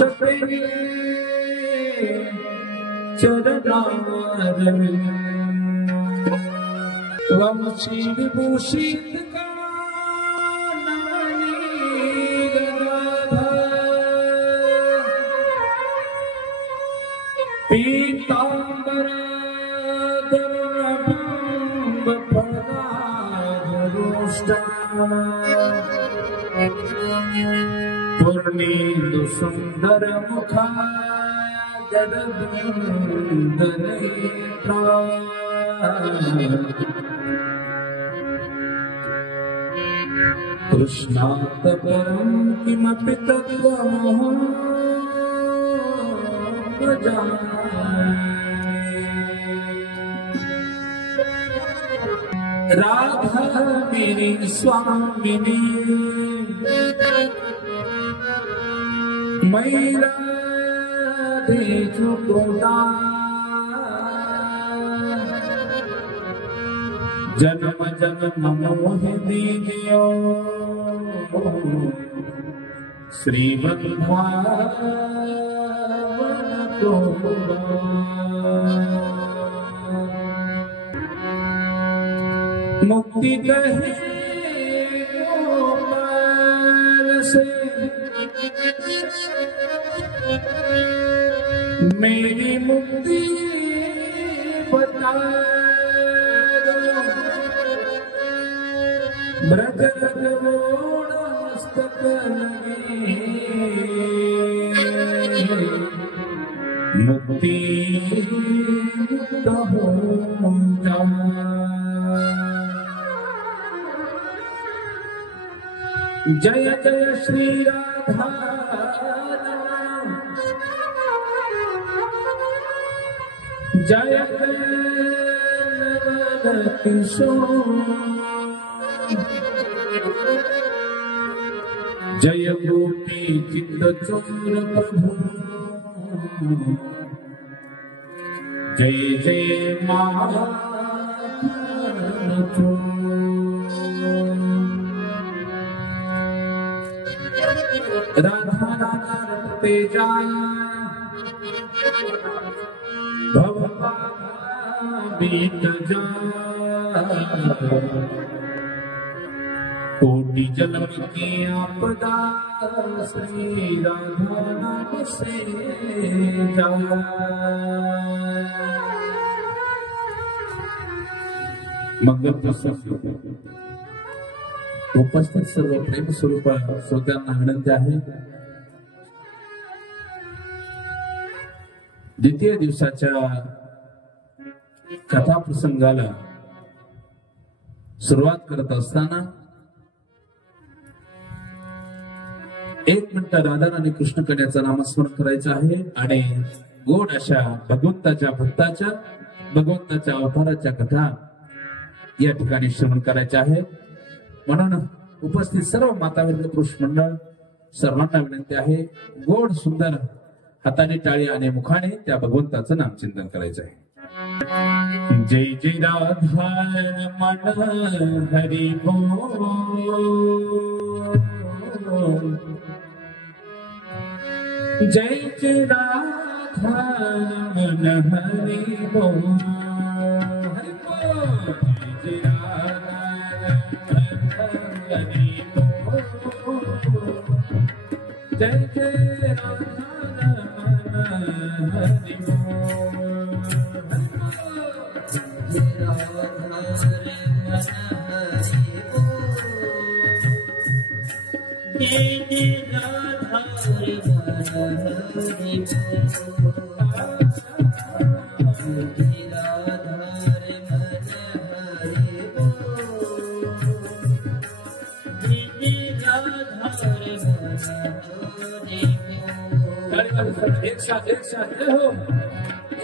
तेरे चरणारविंद वंशी विभूषित पीतांबर दर्णबिंब फलाधरोष्ठ पूर्णेन्दु सुंदर मुखादरविंद नेत्रा कृष्णात् परं किमपि तत्त्वमहं न जाने। राधा मेरी स्वामिनी मैं राधे चुकोदा जन्म जन्म मोह दीजियो श्रीमद्भागवत को मुक्ति कहे गोपाल से मेरी मुक्ति बता ब्रज रघुवर मस्तक लगे मुक्ति मुक्त हो जा। जय जय श्री राधा जय जय किशोर जय गोपी चित्त चोर प्रभु जय जय राधा राधा रटते जाए भवभा बीत जाए कोटि जन्म की आपदा श्री राधा नाम से जाए। मंगल प्रसंग उपस्थित सर्व प्रेम स्वरूप श्रोत्यांना विनंती आहे। द्वितीय दिवसाच्या कथा प्रसंगाला सुरुवात करत असताना 1 मिनिट राधा आणि कृष्ण कन्याचं नामस्मरण करायचं आहे आणि गोड अशा भगवंताच्या भक्ताच्या भगवंताच्या अवताराच्या कथा या ठिकाणी श्रवण करायच्या आहे। म्हणून उपस्थित सर्व मातावर्ग पुरुष मंडळ सर्वांना विनंती आहे गोड सुंदर हाताने टाळी आणि मुखाने त्या भगवंताचं नामचिंतन करायचं आहे। जय जय राधा रमण हरि बोल जय जय राधा रमण हरि बोल हरि बोल जय राधा हरि बोल जय जय राधा रमण हरि बोल जय राधा रमण हरि बोल जय जय राधा एक साथ हो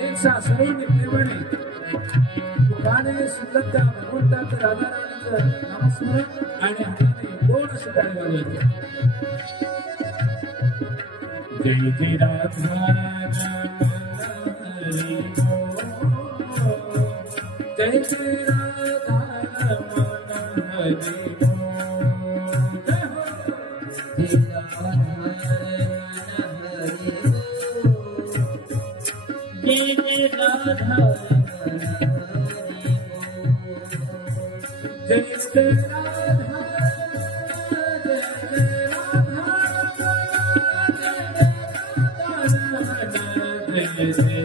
एक साथ सर्वांनी प्रेमाने मुखाने सुंदरता भगवंताचं राधा राणीचं नामस्मरण आणि हाताने गोड अशी टाळी वाजवायची। जय जय राधा जय जय राधा हरि जय जय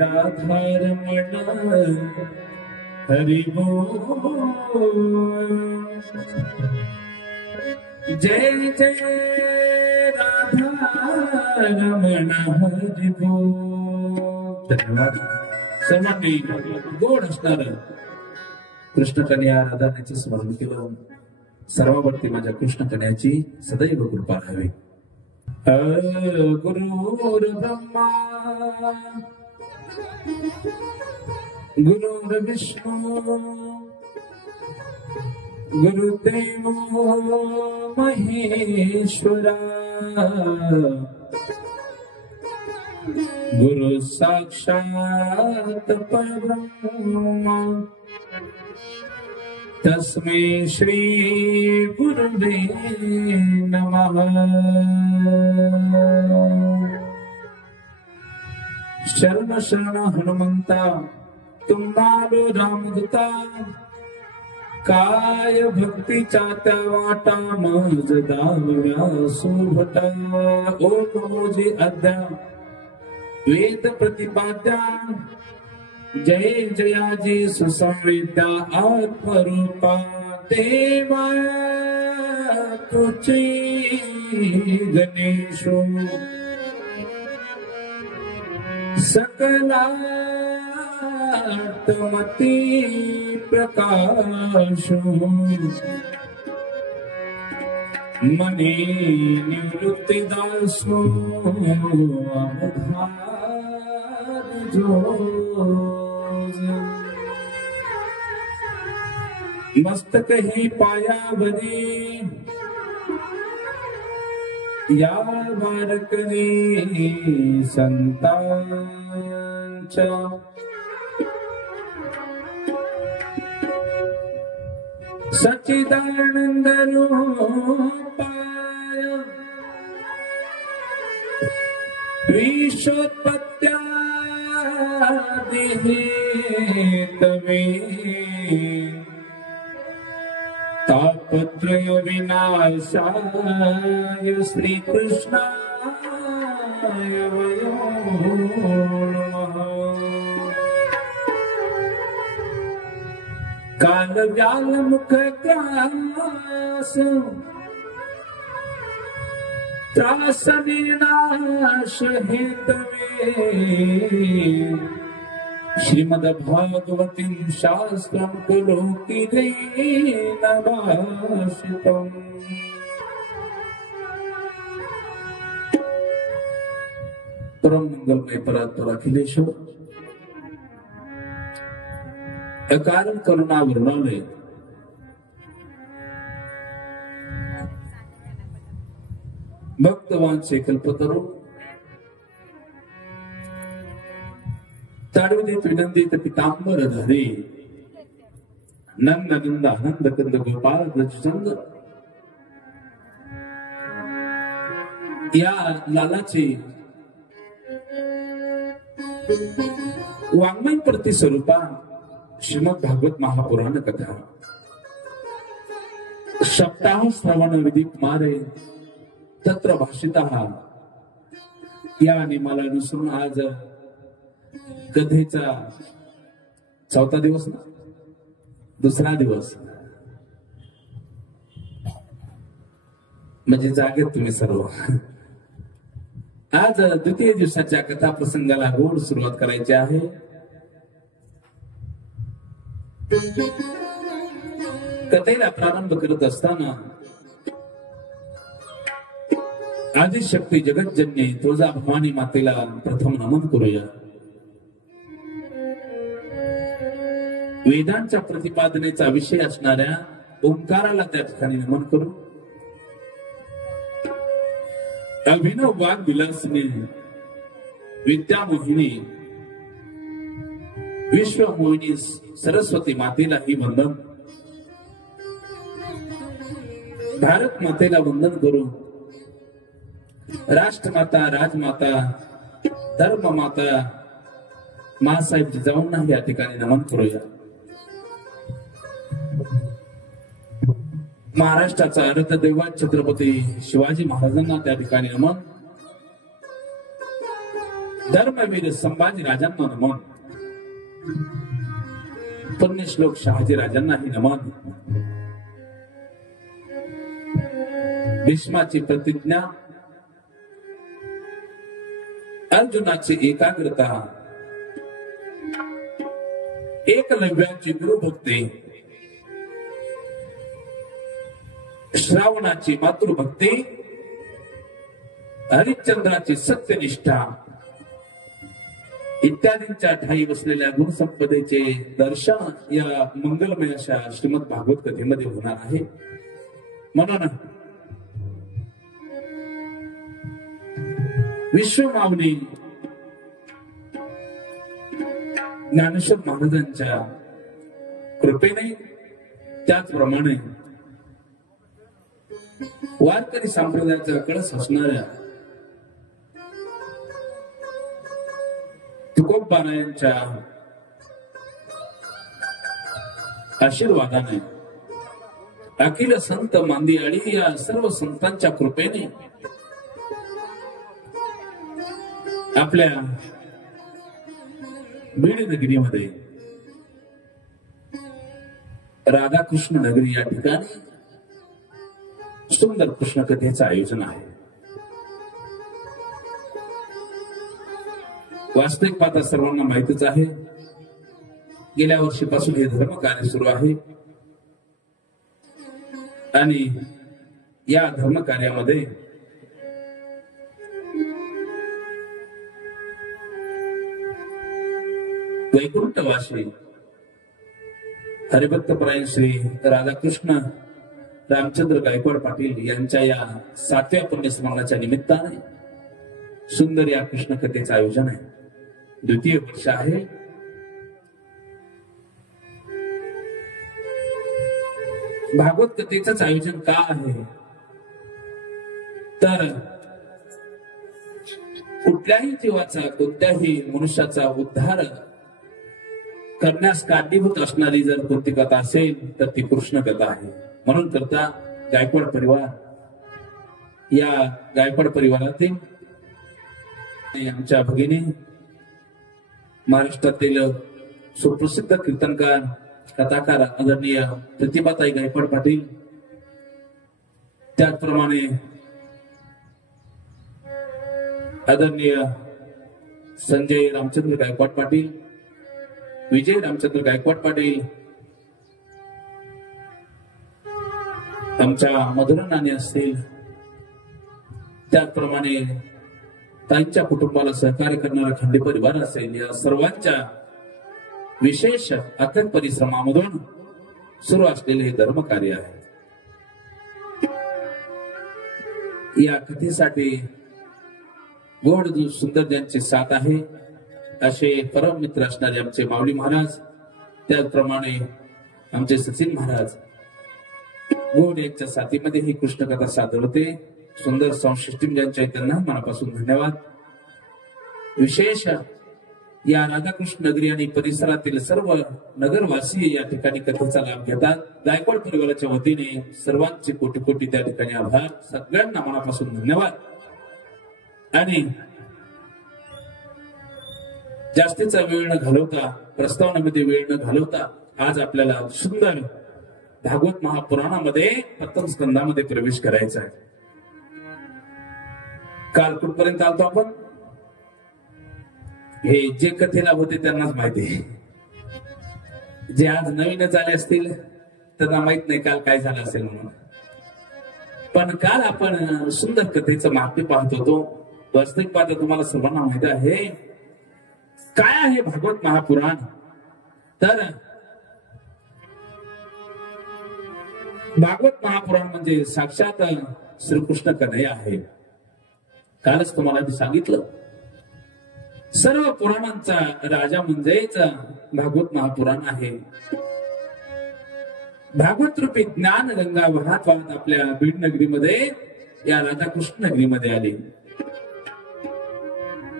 राधा रमण हरि बोल। जय जय राधा रमण हरि बोल। धन्यवाद सर्वांनी गोड असणार कृष्ण कन्या राधाचे स्मरण केलं। सर्वांवरती माझ्या कृष्ण कन्याची सदैव कृपा राहावी। गुरुर् ब्रह्मा गुरुर्विष्णू गुरुदेवो महेश्वरा गुरु साक्षात् परब्रह्म तस्मै श्री गुरुवे नमः। शरण शरण हनुमंता तुम्हारो रामदूता काय भक्तीच्या त्या वाटा मज दाव्या सुभटा। ओ नमोजी अद्या वेद प्रतिपाद्या जय जयाजी सुसंवेद्या आत्मरूपा देवा तुझी गणेशो सकलात्मती प्रकाशो मने निवृत्ति दासो अवधार जो मस्तक ही पायावरी या वारकरी संतांच्या सच्चिदानंद रूपाय विश्वोत्पत्त्यादिहेतवे तापत्रय विनाशाय श्रीकृष्णाय वयो नमः। काल व्याल मुख ग्रास त्रास विनाश हेतवे श्रीमद्भागवतीं शास्त्रं कुलोकिलेन भाषितम्। परम मंगलमय परात्पर अखिलेश्वर अकारण करुणा वर्णालय भक्तवान से कल्पतरू ताडविदित विनंदित पितांबर धरे नंद नंद आनंद कंद गोपाळ ब्रजचंद या लालाचे वाङ्मय प्रतिस्वरूपा श्रीमद भागवत महापुराण कथा सप्ताह श्रवण विधी कुमारे तत्र भाषितः या नियमानुसार आज कथेचा चौथा दिवस ना दुसरा दिवस म्हणजे जागेत तुम्ही सर्व आज द्वितीय दिवसाच्या कथा प्रसंगाला गोड सुरुवात करायची आहे। कथेला प्रारंभ करत असताना आदिशक्ती जगतजननी तुळजा भवानी मातेला प्रथम नमन करूया। वेदांच्या प्रतिपादनेचा विषय असणाऱ्या ओंकाराला त्या ठिकाणी नमन करू। अभिनव वाग विलासने विद्यामोहिनी विश्वमोहिनी सरस्वती मातेला ही वंदन। भारत मातेला वंदन करू। राष्ट्रमाता राजमाता धर्ममाता मासाहेब जिजाऊंना या ठिकाणी नमन करूया। महाराष्ट्राचा अर्धदैवत छत्रपती शिवाजी महाराजांना त्या ठिकाणी नमन। धर्मवीर संभाजी राजांना नमन। पुण्यश्लोक शहाजी राजांनाही नमन। भीष्माची प्रतिज्ञा अर्जुनाची एकाग्रता एकलव्याची गुरुभक्ती श्रावणाची मातृभक्ती हरिश्चंद्राची सत्यनिष्ठा इत्यादींच्या ठाई बसलेल्या गुणसंपदेचे दर्शन या मंगलमय अशा श्रीमद भागवत कथेमध्ये होणार आहे। म्हणून विश्वमाऊली ज्ञानेश्वर महाराजांच्या कृपेने त्याचप्रमाणे वारकरी संप्रदायाचा कळस असणाऱ्या तुकोबारायांच्या आशीर्वादाने अखिल संत मांदियाळी या सर्व संतांच्या कृपेने आपल्या बीड नगरीमध्ये राधाकृष्ण नगरी या ठिकाणी सुंदर कृष्ण कथेचं आयोजन आहे। वास्तविक पाहता सर्वांना माहितीच आहे, गेल्या वर्षीपासून हे धर्म कार्य सुरू आहे आणि या धर्म कार्यामध्ये वैकुंठवासी हरिभक्तपरायण श्री राधाकृष्ण रामचंद्र गायकवाड पाटील यांच्या या 7व्या पुण्यस्मरणाच्या निमित्ताने सुंदर या कृष्ण कथेचं आयोजन आहे. द्वितीय वर्ष आहे. भागवत कथेचंच आयोजन का आहे तर कुठल्याही जीवाचा कोणत्याही मनुष्याचा उद्धार करण्यास कारणीभूत असणारी जर कोणती कथा असेल तर ती कृष्ण कथा आहे. म्हणून करता गायकवाड परिवार या गायकवाड परिवारातील आमच्या भगिनी महाराष्ट्रातील सुप्रसिद्ध कीर्तनकार कथाकार आदरणीय प्रतिभाताई गायकवाड पाटील, त्याचप्रमाणे आदरणीय संजय रामचंद्र गायकवाड पाटील, विजय रामचंद्र गायकवाड पाटील, आमच्या मधुरा नाणे असतील, त्याचप्रमाणे ताईंच्या कुटुंबाला सहकार्य करणारा खंडी परिवार असेल, या सर्वांच्या विशेष अथक परिश्रमामधून सुरू असलेले हे धर्म कार्य आहे. या कथेसाठी गोड सुंदर ज्यांचे साथ आहे असे परम मित्र असणारे आमचे माऊली महाराज, त्याचप्रमाणे आमचे सचिन महाराज गोड यांच्या साथीमध्ये ही कृष्ण कथा सादर होते. सुंदर साऊंड सिस्टीम ज्यांच्या त्यांना मनापासून धन्यवाद. विशेष या राधाकृष्ण नगरी आणि परिसरातील सर्व नगरवासी या ठिकाणी कथेचा लाभ घेतात. गायकवाड परिवाराच्या वतीने सर्वांचे कोटी कोटी त्या ठिकाणी आभार. सगळ्यांना मनापासून धन्यवाद. आणि जास्तीचा वेळ न घालवता, प्रस्तावनेमध्ये वेळ न घालवता आज आपल्याला सुंदर भागवत महापुराणामध्ये प्रथम स्कंदामध्ये प्रवेश करायचा आहे. काल कुठपर्यंत आलतो आपण? हे जे कथेला होते त्यांनाच माहिती आहे. जे आज नवीनच आले असतील त्यांना माहित नाही काल काय झालं असेल म्हणून. पण काल आपण सुंदर कथेचं माहिती पाहत होतो. वास्तविक पाहता तुम्हाला सर्वांना माहित आहे काय आहे भागवत महापुराण. तर भागवत महापुराण म्हणजे साक्षात श्रीकृष्ण कन्हैया आहे. कालच तुम्हाला मी सांगितलं सर्व पुराणांचा राजा म्हणजेच भागवत महापुराण आहे. भागवत रूपी ज्ञान गंगा वाहत वाहत आपल्या बीड नगरीमध्ये या राधाकृष्ण नगरीमध्ये आली.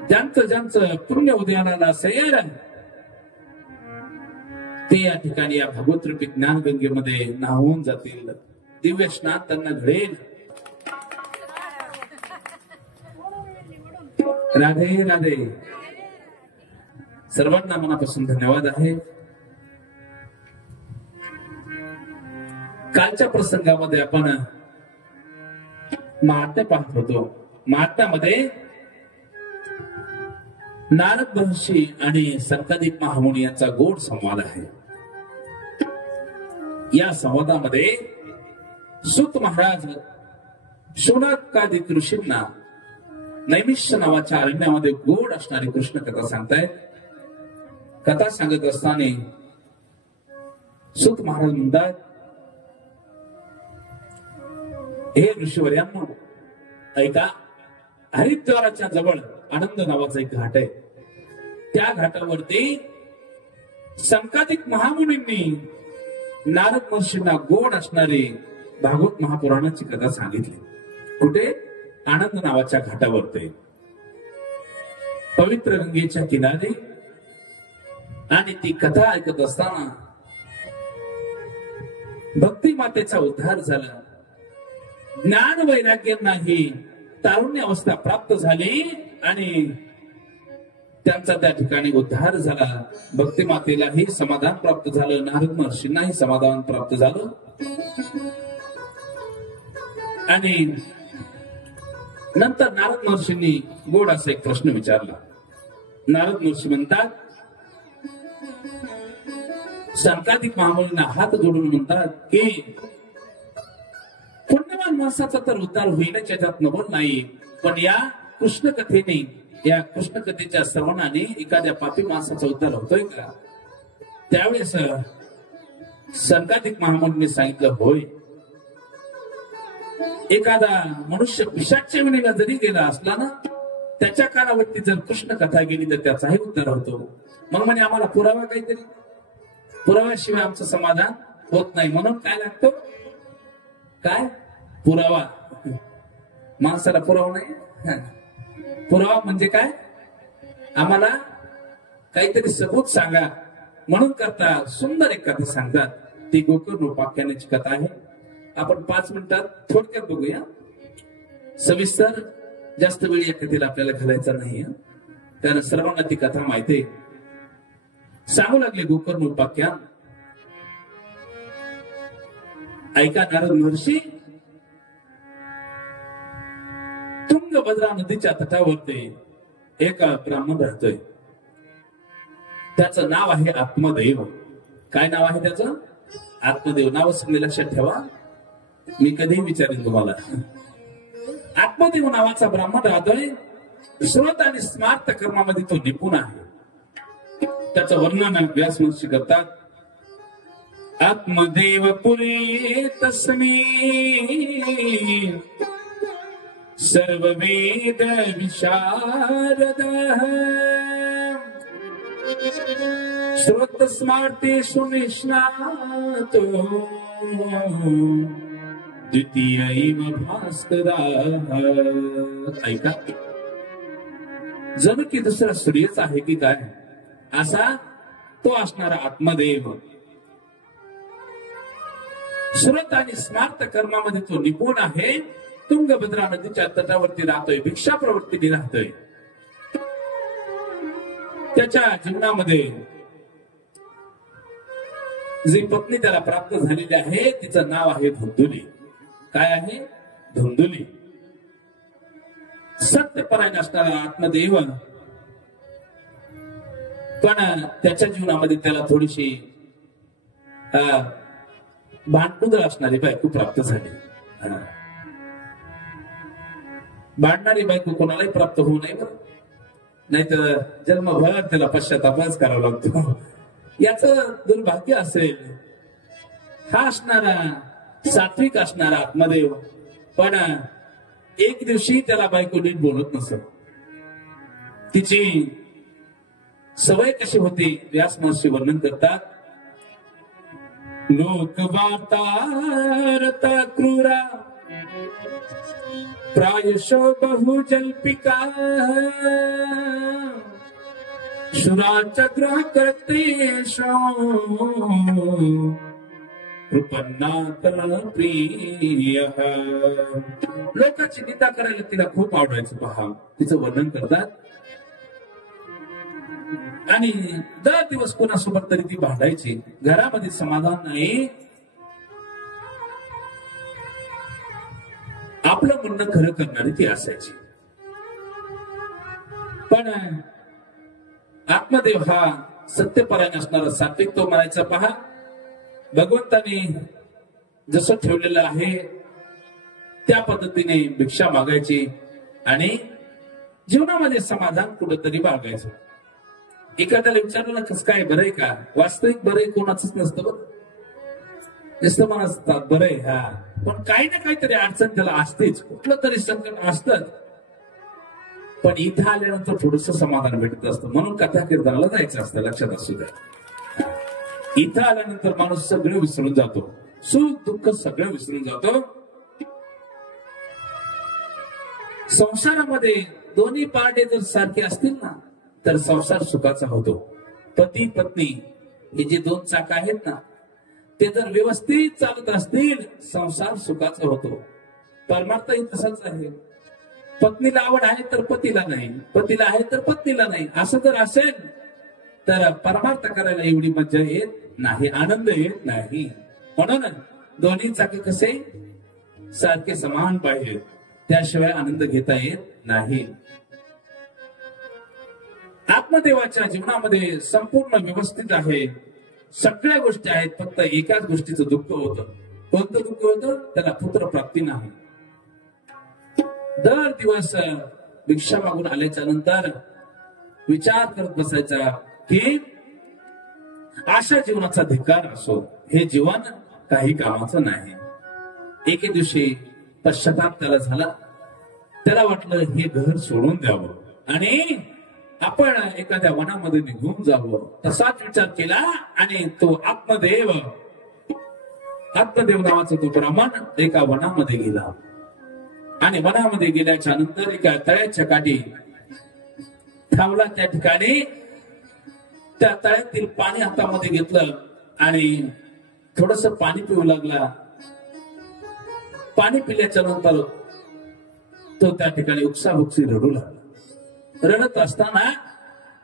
ज्यांचं पुण्य उदयाला असेल ते या ठिकाणी या भागवत रूपी ज्ञान गंगेमध्ये न्हावून जातील. दिव्य स्नान त्यांना घडेल. राधे राधे. सर्वांना मनापासून धन्यवाद आहे. कालच्या प्रसंगामध्ये आपण महात्म्य पाहत होतो. महात्म्यामध्ये नारद महर्षी आणि संतादिक महामुनी यांचा गोड संवाद आहे. या संवादामध्ये सूत महाराज शौनकादिक ऋषींना नैमिष्य नावाच्या अरण्यामध्ये गोड असणारी कृष्ण कथा सांगतायत. कथा सांगत असताना सूत महाराज म्हणतात, हे ऋषीवर्यांनो ऐका, हरिद्वाराच्या जवळ आनंद नावाचा एक घाट आहे. त्या घाटावरती संकादिक महामुनींनी नारद महर्षींना गोड असणारी भागवत महापुराणाची कथा सांगितली. कुठे? आनंद नावाच्या घाटावरती पवित्र गंगेच्या किनारी. आणि ती कथा ऐकत असताना भक्ती मातेचा उद्धार झाला. ज्ञान वैराग्यांनाही तारुण्य अवस्था प्राप्त झाली आणि त्यांचा त्या ठिकाणी उद्धार झाला. भक्ती मातेलाही समाधान प्राप्त झालं. नारद महर्षींनाही समाधान प्राप्त झालं. आणि नंतर नारद महर्षींनी गोड असा एक प्रश्न विचारला. नारद महर्षी म्हणतात, संकादिक महामुनींना हात जोडून म्हणतात की पुण्यवान माणसाचा तर उद्धार होईलच याच्यात नवल नाही, पण या कृष्ण कथेने, या कृष्ण कथेच्या श्रवणाने एखाद्या पापी माणसाचा उद्धार होतोय का? त्यावेळेस संकादिक महामुनींनी सांगितलं, होय. एखादा मनुष्य पिशाच्या विणीला जरी गेला असला ना, त्याच्या कानावरती जर कृष्ण कथा गेली तर त्याचाही उद्धार होतो. मग म्हणे आम्हाला पुरावा काहीतरी, पुराव्याशिवाय आमचं समाधान होत नाही. म्हणून काय लागतो? काय पुरावा? माणसाला पुरावा नाही. पुरावा म्हणजे काय? आम्हाला काहीतरी सबूत सांगा. म्हणून करता सुंदर एक कथा सांगतात. ती गोकर्ण उपाख्यानाची कथा आहे. आपण 5 मिनिटात थोडक्यात बघूया. सविस्तर जास्त वेळ या कथेला आपल्याला घालायचा नाही, कारण सर्वांना ती कथा माहिती आहे. सांगू लागले गोकर्ण उपाख्यान. ऐका नारद महर्षी, तुंगभद्रा नदीच्या तटावरती एक ब्राह्मण राहतोय. त्याचं नाव आहे आत्मदेव. काय नाव आहे त्याचं? आत्मदेव. नाव सगळे लक्षात ठेवा, मी कधीही विचारेन तुम्हाला. आत्मदेव नावाचा ब्राह्मण राहतोय. श्रोत आणि स्मार्त कर्मामध्ये तो निपुण आहे. त्याचं वर्णन व्यास महर्षी करतात. आत्मदेव पुरे तस्मै सर्ववेद विशारद श्रोत स्मार्तेषु निष्णातो द्वितीयैव भास्करः. ऐका, जणू की दुसरा सूर्यच आहे की काय, असा तो असणारा आत्मदेव. श्रोत आणि स्मार्त कर्मामध्ये तो निपुण आहे. तुंगभद्रा नदीच्या तटावरती राहतोय, भिक्षा प्रवृत्तीने राहतोय. त्याच्या जीवनामध्ये जी पत्नी त्याला प्राप्त झालेली आहे तिचं नाव आहे धुंदुली. काय आहे? धुंदुली. सत्यपरायण असणारा आत्मदेव, पण त्याच्या जीवनामध्ये त्याला थोडीशी भांडकुदळ असणारी बायको प्राप्त झाली. भांडणारी बायको कोणालाही प्राप्त होऊ नये बरं, नाहीतर जन्मभर त्याला पश्चातापच करावा लागतो. याच दुर्भाग्य असेल. हा असणारा सात्विक असणारा आत्मदेव, पण एक दिवशी त्याला बायको नीट बोलत नसत. तिची सवय कशी होती व्यास महर्षी वर्णन करतात. लोक वार्तारता क्रूरा प्रायशो बहुजल्पिका शुराचग्रह कर्तेषु कृपन्नाथ प्रियः. लोकांची निंदा करायला तिला खूप आवडायचं. पहा, तिचं वर्णन करतात. आणि दर दिवस कोणासोबत तरी ती भांडायची. घरामध्ये समाधान नाही. आपलं म्हणणं खरं करणारी ती असायची. पण आत्मदेव हा सत्यपरायण असणारा सात्विक तो म्हणायचा. पहा, भगवंताने जसं ठेवलेलं आहे त्या पद्धतीने भिक्षा मागायची आणि जीवनामध्ये समाधान कुठंतरी बाळगायचं. एखाद्याला विचारलं कसं काय, बरं आहे का? वास्तविक बरं आहे कोणाच नसतं बरं, नुसतं म्हणतात बरं आहे. हा, पण काही ना काहीतरी अडचण त्याला असतेच, कुठलं तरी संकट असतंच. पण इथं आल्यानंतर थोडस समाधान भेटत असतं. म्हणून कथा कीर्तनाला जायचं असतं, लक्षात असू द्या. इथं आल्यानंतर माणूस सगळं विसरून जातो, सुख दुःख सगळं विसरून जातो. संसारामध्ये दोन्ही पार्टे जर सारखे असतील ना तर संसार सुखाचा होतो. पती पत्नी हे जे 2 चाक आहेत ना ते जर व्यवस्थित चालत असतील संसार सुखाचा होतो. परमार्थही तसाच आहे. पत्नीला आवड आहे तर पतीला नाही, पतीला आहे तर पत्नीला नाही. असं जर असेल तर परमार्थ करायला एवढी मजा येत नाही, आनंद येत नाही. म्हणून दोन्ही चाके कसे सारखे समान पाहिजे, त्याशिवाय आनंद घेता येत नाही. आत्मदेवाच्या जीवनामध्ये संपूर्ण व्यवस्थित आहे, सगळ्या गोष्टी आहेत. फक्त एकाच गोष्टीचं दुःख होतं. कोणतं दुःख होतं? त्याला पुत्र प्राप्ती नाही. दर दिवस भिक्षा मागून आल्याच्या नंतर विचार करत बसायचा की अशा जीवनाचा धिक्कार असो, हे जीवन काही कामाचं नाही. एके दिवशी पश्चाताप त्याला झाला. त्याला वाटलं हे घर सोडून द्यावं आणि आपण एखाद्या वनामध्ये निघून जावं. तसाच विचार केला आणि तो आत्मदेव नावाचा तो ब्राह्मण एका वनामध्ये गेला आणि वनामध्ये गेल्याच्या नंतर एका तळ्याच्या काठी थांबला. त्या ठिकाणी त्या तळ्यातील पाणी हातामध्ये घेतलं आणि थोडस पाणी पिऊ लागला. पाणी पिल्याच्या नंतर तो त्या ठिकाणी उपसाबुक्सी रडू लागला. रडत असताना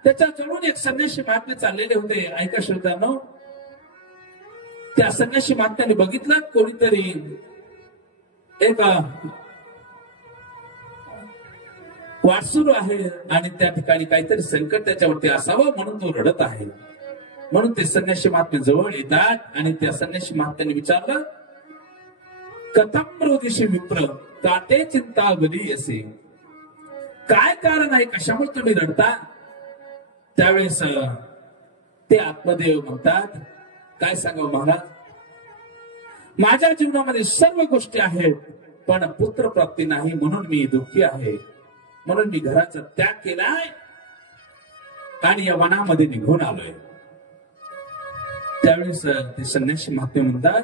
त्याच्या जवळून एक संन्यासी महात्मे चाललेले होते. ऐका श्रोत्यांनो, त्या संन्यासी महात्म्याने बघितलं कोणीतरी एक वाटसुरू आहे आणि त्या ठिकाणी काहीतरी संकट त्याच्यावरती असावं म्हणून तो रडत आहे. म्हणून ते संन्यासी महात्मे जवळ येतात आणि त्या संन्यासी महात्म्याने विचारलं, कथम रोदिशी विप्र काटे चिंता बरी असे, काय कारण आहे, कशामुळे तुम्ही रडता? त्यावेळेस ते आत्मदेव म्हणतात, काय सांगावं महाराज, माझ्या जीवनामध्ये सर्व गोष्टी आहेत पण पुत्र प्राप्ती नाही म्हणून मी दुःखी आहे. म्हणून मी घराचा त्याग केलाय आणि या वनामध्ये निघून आलोय. त्यावेळेस ते संन्यासी महात्मे म्हणतात,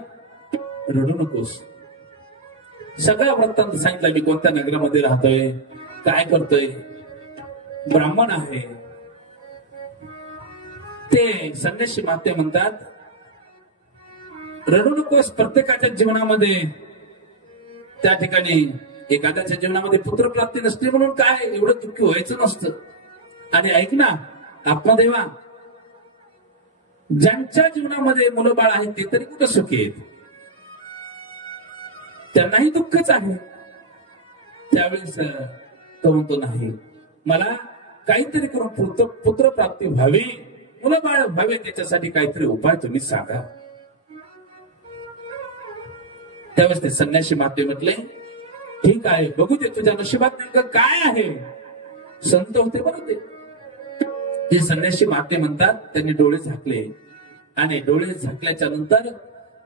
रडू नकोस. सगळ्या वृत्तांत सांगितलं, मी कोणत्या नगरामध्ये राहतोय, काय करतोय, ब्राह्मण आहे. ते संन्यासी महात्मे म्हणतात, रडू नकोस. प्रत्येकाच्या जीवनामध्ये त्या ठिकाणी एखाद्याच्या जीवनामध्ये पुत्रप्राप्ती नसते म्हणून काय एवढं दुःखी व्हायचं नसतं. आणि ऐक ना आत्मदेवा, ज्यांच्या जीवनामध्ये मुलं बाळ आहेत ते तरी कुठं सुखी आहेत, त्यांनाही दुःखच आहे. त्यावेळेस तो म्हणतो, नाही, मला काहीतरी करून पुत्रप्राप्ती व्हावी, मुलं बाळ व्हावे, त्याच्यासाठी काहीतरी उपाय तुम्ही सांगा. त्यावेळेस ते संन्यासी महात्मे म्हटले, ठीक आहे, बघू दे तुझ्या नशिबात नेमकं काय आहे. संत होते बरं ते संन्यासी महात्मे म्हणतात, त्यांनी डोळे झाकले आणि डोळे झाकल्याच्या नंतर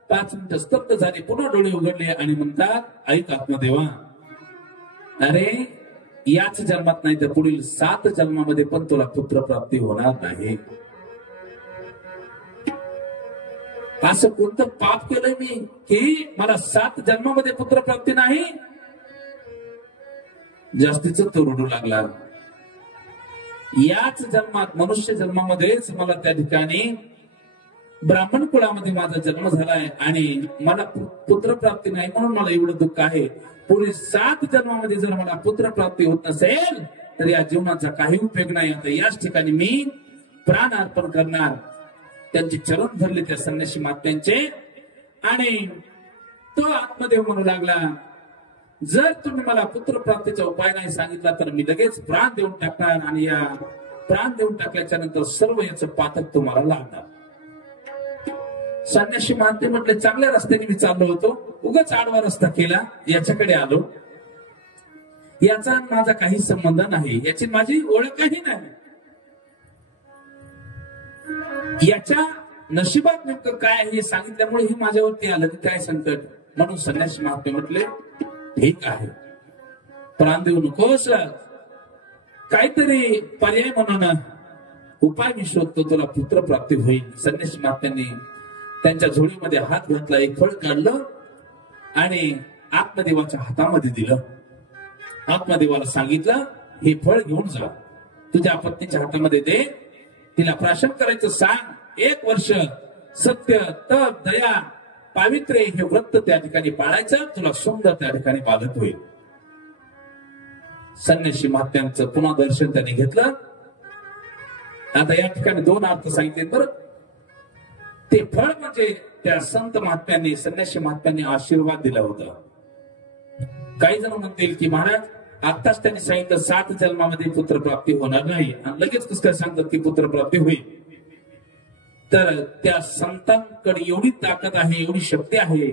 5 मिनिटं स्तब्ध झाले. पुन्हा डोळे उघडले आणि म्हणतात, ऐक आत्मदेवा, अरे याच जन्मात नाही तर पुढील 7 जन्मामध्ये पण तुला पुत्रप्राप्ती होणार नाही. असं कोणतं पाप केलंय मी की मला 7 जन्मामध्ये पुत्रप्राप्ती नाही? जास्तीच तो रडू लागला. याच जन्मात, मनुष्य जन्मामध्येच मला त्या ठिकाणी ब्राह्मण कुळामध्ये माझा जन्म झालाय आणि मला पुत्रप्राप्ती नाही म्हणून मला एवढं दुःख आहे. पुढे 7 जन्मामध्ये जर मला पुत्रप्राप्ती होत नसेल तर या जीवनाचा काही उपयोग नाही. आता याच ठिकाणी मी प्राण अर्पण करणार. त्यांचे चरण धरले त्या संन्यासी महात्म्यांचे आणि तो आत्मदेव म्हणू लागला, जर तुम्ही मला पुत्रप्राप्तीचा उपाय नाही सांगितला तर मी लगेच प्राण देऊन टाकणार आणि या प्राण देऊन टाकल्याच्या नंतर सर्व याचं पातक तुम्हाला लागणार. संन्यासी महात्मे म्हटले, चांगल्या रस्त्याने मी चाललो होतो, उगाच आडवा रस्ता केला, याच्याकडे आलो. याचा माझा काही संबंध नाही, याची माझी ओळखही नाही. याच्या नशिबात नेमकं काय हे सांगितल्यामुळे हे माझ्यावरती आलं की काय संकट. म्हणून संन्यासी महात्मे म्हटले, ठीक आहे, प्राण देऊ नकोस, काहीतरी पर्याय म्हणून उपाय मी शोधतो, तुला पुत्रप्राप्ती होईल. संन्यासी महात्म्यांनी त्यांच्या झोळीमध्ये हात घातला, एक फळ काढलं आणि आत्मदेवाच्या हातामध्ये दिलं. आत्मदेवाला सांगितलं, हे फळ घेऊन जा, तुझ्या पत्नीच्या हातामध्ये दे, तिला प्राशन करायचं सांग. 1 वर्ष सत्य, तप, दया, पावित्र्य हे व्रत त्या ठिकाणी पाळायचं, तुला सुंदर त्या ठिकाणी बालक होईल. संन्यासी महात्म्यांचं पुन्हा दर्शन त्यांनी घेतलं. आता या ठिकाणी 2 अर्थ सांगितले बरं. ते फळ म्हणजे त्या संत महात्म्यांनी, संन्यासी महात्म्यांनी आशीर्वाद दिला होता. काही जण म्हणतील की महाराज आत्ताच त्यांनी सांगितलं 7 जन्मामध्ये पुत्रप्राप्ती होणार नाही आणि लगेच कसं काय सांगतात की पुत्रप्राप्ती होईल. तर त्या संतांकडे एवढी ताकद आहे, एवढी शक्ती आहे,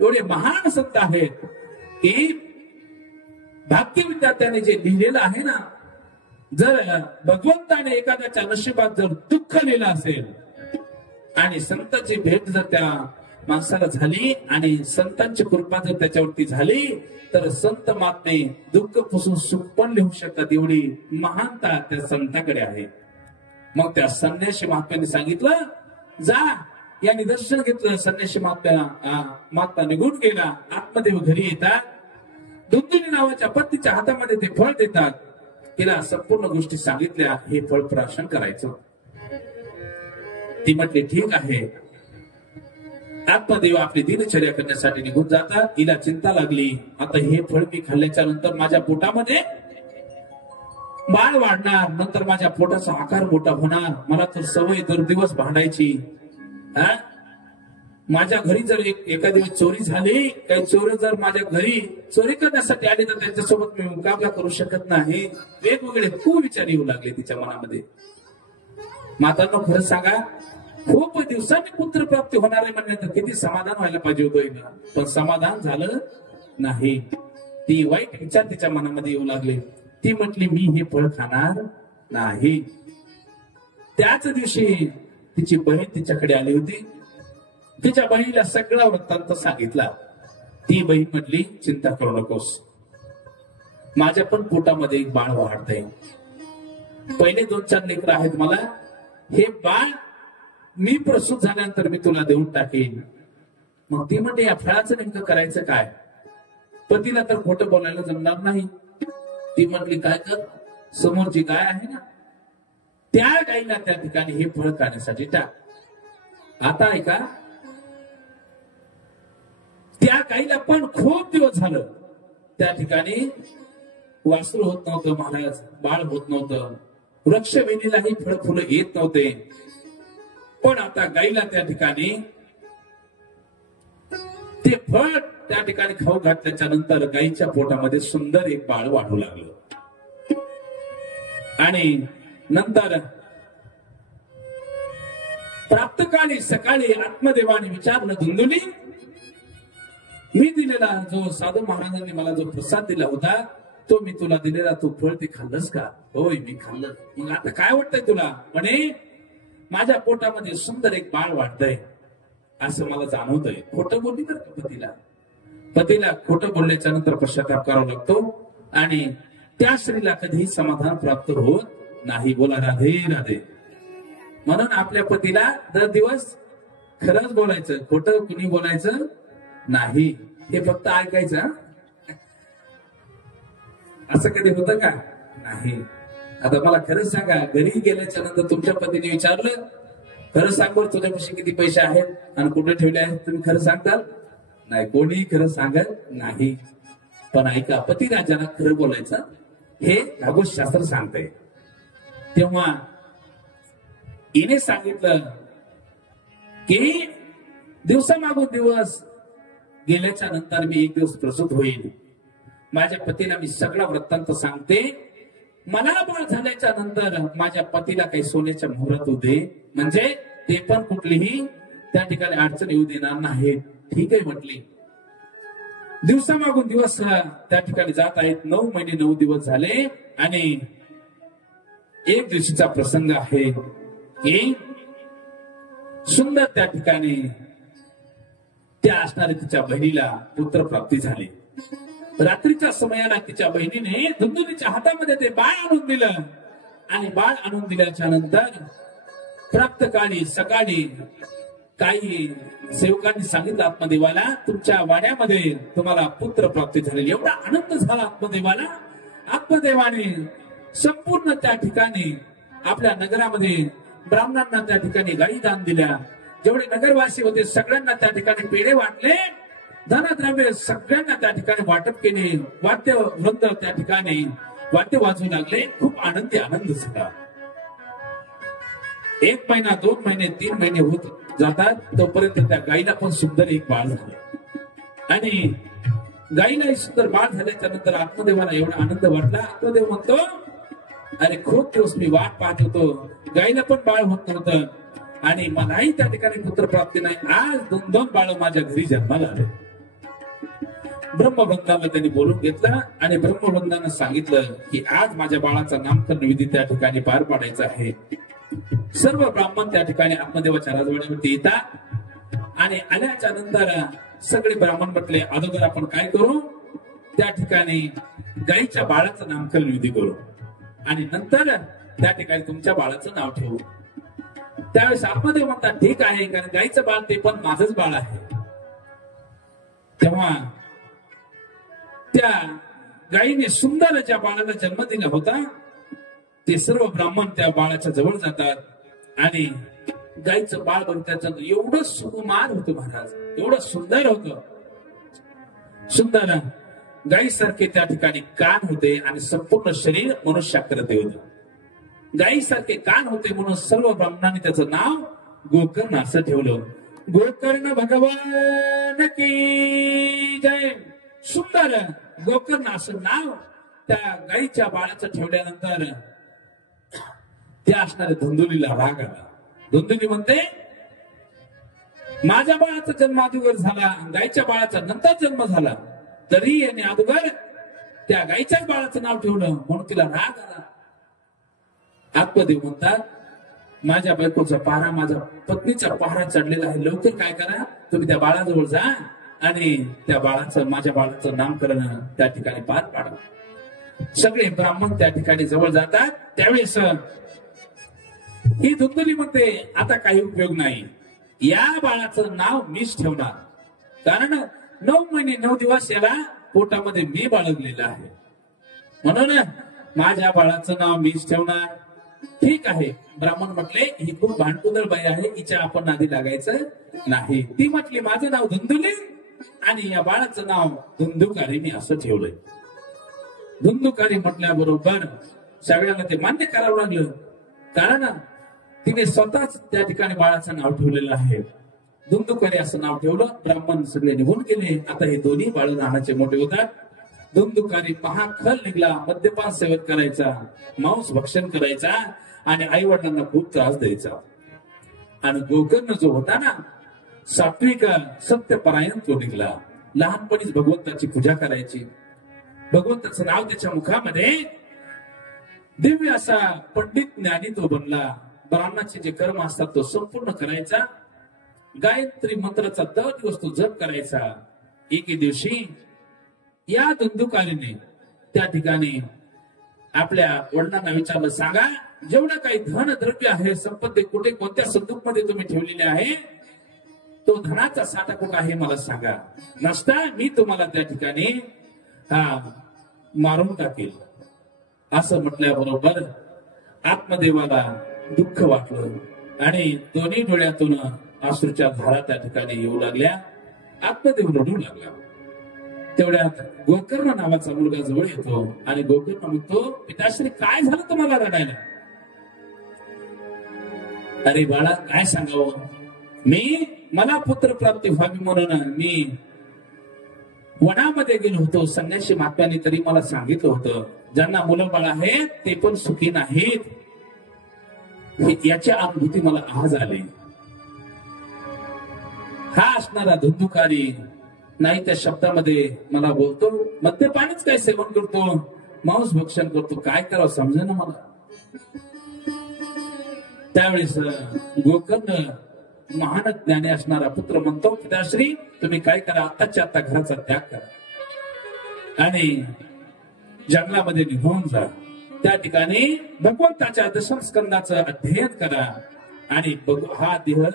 एवढे महान संत आहेत की भाग्य विद्यार्थ्याने जे लिहिलेलं आहे ना, जर भगवंताने एखाद्याच्या नशिबात जर दुःख लिहिलं असेल आणि संतांची भेट जर त्या माणसाला झाली आणि संतांची कृपा जर त्याच्यावरती झाली तर संत महात्मे दुःख पुसून सुख पण लिहू शकतात, एवढी महानता त्या संताकडे आहे. मग त्या संन्यासी महात्म्याने सांगितलं, जा. या निदर्शन घेतलं. संन्यासी महात्मा निघून गेला. आत्मदेव घरी येतात. दुंदुनी नावाच्या पत्नीच्या हातामध्ये ते फळ देतात. तिला संपूर्ण गोष्टी सांगितल्या, हे फळ प्राशन करायचं. ती म्हटली ठीक आहे. आत्मदेव आपली दिनचर्या करण्यासाठी निघून जातात. तिला चिंता लागली, आता हे फळ मी खाल्ल्याच्या नंतर माझ्या पोटामध्ये बाळ वाढणार, नंतर माझ्या पोटाचा आकार मोठा होणार, मला तर सवय दर दिवस भांडायची. माझ्या घरी जर एखादी चोरी झाली, काही चोर जर माझ्या घरी चोरी करण्यासाठी आले तर त्यांच्यासोबत मी मुकाबला करू शकत नाही. वेगवेगळे खूप विचार येऊ लागले तिच्या मनामध्ये. मातांनो, खरं सांगा, खूप दिवसांनी पुत्र प्राप्ती होणार आहे म्हणण्यात किती समाधान व्हायला पाहिजे होतं, पण समाधान झालं नाही. ती वाईट विचार तिच्या मनामध्ये येऊ लागले. ती म्हटली, मी हे फळ खाणार नाही. त्याच दिवशी तिची बहीण तिच्याकडे आली होती. तिच्या बहिणीला सगळा वृत्तांत सांगितला. ती बहीण म्हटली, चिंता करू नकोस, माझ्या पण पोटामध्ये एक बाळ वाढतंय. पहिले 2-4 लेकरं आहेत मला. हे बाळ मी प्रसूत झाल्यानंतर मी तुला देऊन टाकेन. मग ती म्हणते, या फळाचं नेमकं करायचं काय? पतीला तर खोटं बोलायला जमणार नाही. ती म्हटली, काय कर, समोरची गाय आहे ना, त्या गायीला त्या ठिकाणी हे फळ खाण्यासाठी टाक. आता ऐका, त्या गायीला पण खूप दिवस झालं त्या ठिकाणी वासरू होत नव्हतं, महाराज, बाळ होत नव्हतं, वृक्ष वेणीलाही फळ फुलं येत नव्हते. पण आता गायीला त्या ठिकाणी ते फळ त्या ठिकाणी खाऊ घातल्याच्या नंतर गायीच्या पोटामध्ये सुंदर एक बाळ वाढू लागलं. आणि नंतर प्रातःकाळी सकाळी आत्मदेवाने विचारलं, धुंदुली, मी दिलेला जो साधू महाराजांनी मला जो प्रसाद दिला होता तो मी तुला दिलेला तू फळ ते खाल्लंस का? होय, मी खाल्लं. मग आता काय वाटतंय तुला? म्हणे, माझ्या पोटामध्ये सुंदर एक बाळ वाटतंय असं मला जाणवतंय. खोटं बोलली बरं का पतीला खोटं बोलल्याच्या नंतर पश्चाताप करावा लागतो आणि त्या स्त्रीला कधीही समाधान प्राप्त होत नाही. बोला राधे राधे. म्हणून आपल्या पतीला दर दिवस खरंच बोलायचं, खोटं कुणी बोलायचं नाही. हे फक्त ऐकायचं. असं कधी होतं का? नाही. आता मला खरंच सांगा, घरी गेल्याच्या नंतर तुमच्या पतीने विचारलं, खरं सांग बरं, तुझ्यापाशी किती पैसे आहेत आणि कुठे ठेवले आहेत? तुम्ही खरं सांगताल? नाही, कोणी खरं सांगत नाही. पण ऐका, पतिराजाला खरं बोलायचं हे भागवतशास्त्र सांगतंय. तेव्हा हिने सांगितलं की दिवसामागून दिवस गेल्याच्या नंतर मी एक दिवस प्रसूत होईल. माझ्या पतीला मी सगळा वृत्तांत सांगते. मला बाळ झाल्याच्या नंतर माझ्या पतीला काही सोन्याच्या मुहूर्त होऊ दे, म्हणजे ते पण कुठलीही त्या ठिकाणी अडचण येऊ देणार नाही. ठीक आहे म्हटली. दिवसामागून दिवस त्या ठिकाणी जात आहेत. 9 महिने 9 दिवस झाले आणि एक दिवशीचा प्रसंग आहे की सुंदर त्या ठिकाणी त्या असणाऱ्या तिच्या बहिणीला पुत्र प्राप्ती झाली. रात्रीच्या समयाला तिच्या बहिणीने धुंदुलीच्या हातामध्ये ते बाळ आणून दिलं आणि बाळ आणून दिल्याच्या नंतर प्राप्तकाळी सकाळी काही सेवकांनी सांगितलं आत्मदेवाला, तुमच्या वाड्यामध्ये तुम्हाला पुत्र प्राप्ती झालेली. एवढा आनंद झाला आत्मदेवाला. आत्मदेवाने संपूर्ण त्या ठिकाणी आपल्या नगरामध्ये ब्राह्मणांना त्या ठिकाणी गायी दान दिल्या. जेवढे नगरवासी होते सगळ्यांना त्या ठिकाणी पेढे वाटले, धनद्रव्य सगळ्यांना त्या ठिकाणी वाटप केले. वाद्य वृंद त्या ठिकाणी वाद्य वाजवू लागले. खूप आनंदी आनंद झाला. 1 महिना 2 महिने 3 महिने होत जातात, तोपर्यंत त्या गायीला पण सुंदर एक बाळ झालं आणि गायीला सुंदर बाळ झाल्याच्या नंतर आत्मदेवाला एवढा आनंद वाटला. आत्मदेव म्हणतो, अरे खूप दिवस मी वाट पाहत होतो, गायीला पण बाळ होत नव्हतं आणि मलाही त्या ठिकाणी पुत्र प्राप्ती नाही. आज 2 बाळ माझ्या घरी जन्माला आले. ब्रह्मवृंदाला त्यांनी बोलून घेतला आणि ब्रह्मवृंदानं सांगितलं की आज माझ्या बाळाचा नामकरण विधी त्या ठिकाणी पार पाडायचा आहे. सर्व ब्राह्मण त्या ठिकाणी आत्मदेवाच्या राजवाड्यावरती येतात आणि आल्याच्या नंतर सगळे ब्राह्मण म्हटले, अगोदर आपण काय करू, त्या ठिकाणी गाईच्या बाळाचं नामकरण विधी करू आणि नंतर त्या ठिकाणी तुमच्या बाळाचं नाव ठेवू. त्यावेळेस आतमध्ये म्हणतात ठीक आहे, कारण गाईचं बाळ ते पण माझंच बाळ आहे. तेव्हा त्या गाईने सुंदर ज्या बाळाला जन्म दिला होता ते सर्व ब्राह्मण त्या बाळाच्या जवळ जातात आणि गाईचं बाळ बघतात. एवढं सुकुमार होतं महाराज, एवढं सुंदर होतं. सुंदर गाईसारखे त्या ठिकाणी कान होते आणि संपूर्ण शरीर मनुष्याकृती होतं. गाईसारखे कान होते म्हणून सर्व ब्राह्मणांनी त्याचं नाव गोकर्ण असं ठेवलं. गोकर्ण भगवान की जय. सुंदर गोकर्ण असं नाव त्या गाईच्या बाळाचं ठेवल्यानंतर त्या असणाऱ्या धुंदुलीला राग आला. धुंदुली म्हणते, माझ्या बाळाचा जन्म अगोदर झाला, गाईच्या बाळाचा नंतर जन्म झाला, तरी याने अगोदर त्या गाईच्याच बाळाचं नाव ठेवलं म्हणून तिला राग आला. आत्मदेव म्हणतात, माझ्या बायकोचा पहारा, माझ्या पत्नीचा पहारा चढलेला आहे, लवकर काय करा, तुम्ही त्या बाळाजवळ जा आणि त्या बाळाचं, माझ्या बाळाचं नामकरण त्या ठिकाणी पार पाडा. सगळे ब्राह्मण त्या ठिकाणी जवळ जातात. त्यावेळेस ही धुंदुली म्हणते, आता काही उपयोग नाही, या बाळाचं नाव मीच ठेवणार, कारण 9 महिने 9 दिवस याला पोटामध्ये मी बाळगलेलं आहे, म्हणून माझ्या बाळाचं नाव मीच ठेवणार. ठीक आहे. ब्राह्मण म्हटले, ही खूप भांडकुदळ बाई आहे, हिच्या आपण नादी लागायचं नाही. ती म्हटली, माझं नाव धुंदुली आणि या बाळाचं नाव धुंदुकारी मी असं ठेवलंय. धुंदुकारी म्हटल्याबरोबर सगळ्यांना ते मान्य करावं लागलं, कारण तिने स्वतःच त्या ठिकाणी बाळाचं नाव ठेवलेलं आहे. धुंदुकारी असं नाव ठेवलं. ब्राह्मण सगळे निघून गेले. आता हे दोन्ही बाळ लहानाचे मोठे होतात. धुंदुकारी महाखल निघला, मद्यपान सेवन करायचा, मांस भक्षण करायचा आणि आई वडिलांना खूप त्रास द्यायचा. आणि गोकर्ण जो होता ना, सात्विक सत्यपरायण तो निघला. लहानपणीच भगवंताची पूजा करायची, भगवंताचं नाव त्याच्या मुखामध्ये, दिव्य असा पंडित ज्ञानी तो बनला. ब्राह्मणाचे जे कर्म असतात तो संपूर्ण करायचा. गायत्री मंत्राचा दर दिवस तो जप करायचा. एके दिवशी या धुंदुकारीने त्या ठिकाणी आपल्या वडिलांना विचारलं, सांगा जेवढं काही धन द्रव्य आहे, संपत्ती कुठे कोणत्या संदूक मध्ये तुम्ही ठेवलेले आहे, तो धनाचा साठा कुठं आहे मला सांगा, नसता मी तुम्हाला त्या ठिकाणी मारून टाकेल. असं म्हटल्याबरोबर आत्मदेवाला दुःख वाटलं आणि दोन्ही डोळ्यातून अश्रूच्या धारा त्या ठिकाणी येऊ लागल्या. आत्मदेव रडू लागला. तेवढ्यात गोकर्ण नावाचा मुलगा जवळ येतो आणि गोकर्ण म्हणतो, पिताश्री काय झालं तुम्हाला रडायला? अरे बाळा, काय सांगावं, मला पुत्र प्राप्ती व्हावी म्हणून मी वनामध्ये गेलो होतो. संन्यासी महात्म्यांनी तरी मला सांगितलं होतं, ज्यांना मुलं बाळ आहेत ते पण सुखी नाहीत, याची अनुभूती मला आज आली. हा असणारा धुंदुकारी नाही त्या शब्दामध्ये मला बोलतो, मद्यपानीच काय सेवन करतो, मांस भक्षण करतो, काय करावं समजा ना मला. त्यावेळेस गोकर्ण महान ज्ञानी असणारा पुत्र म्हणतो, पिताश्री तुम्ही काय करा, आताच्या आता घराचा त्याग करा आणि जंगलामध्ये निघून जा. त्या ठिकाणी भगवंताच्या दशमस्कंदाचं अध्ययन करा आणि हा देह